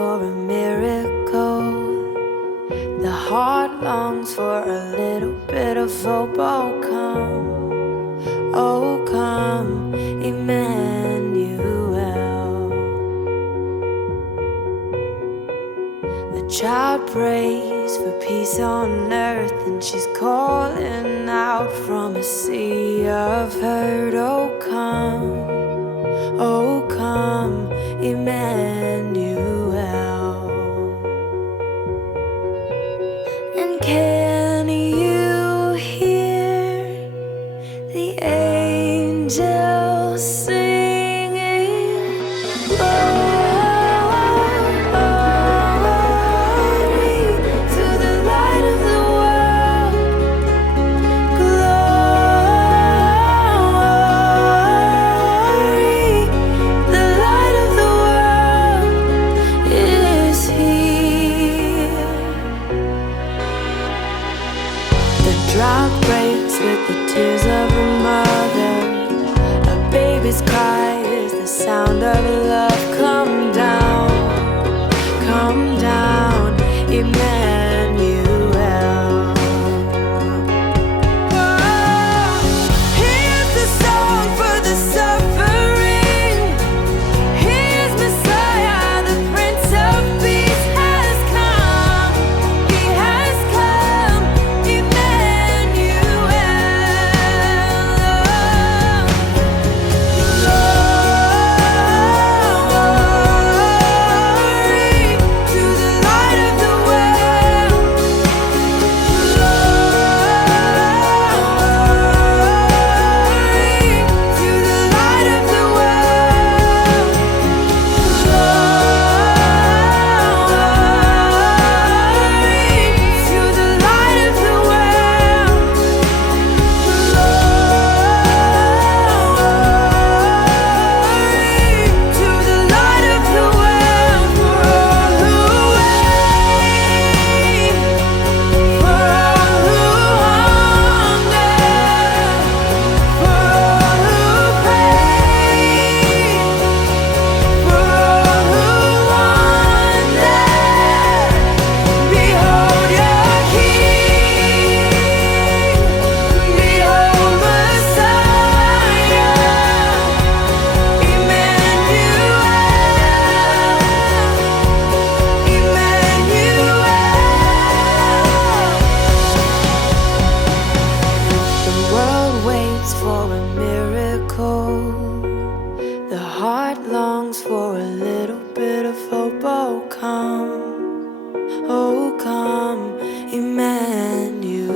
for a miracle. The heart longs for a little bit of hope. Oh come, Emmanuel. A child prays for peace on earth, and she's calling out from a sea of hurt. Oh come, Emmanuel. And can you hear the angels singing? Glory to the light of the world. Glory, the light of the world is here. The drought breaks with the tears of a mother. A baby's cry is the sound of love. Come down, Emmanuel. Oh, here's the song for the suffering. Here's Messiah, the Prince of Peace has come. He has come, Emmanuel. Glory to the light of the world. Glory to the light of the world. Glory to the light of the world. Glory to the light of the world. For all who wait, for all who hunger, for all who pray, for all who wonder. Behold your King, behold Messiah, Emmanuel. The world waits for a miracle. The heart longs for a little bit of hope. Oh come, Emmanuel.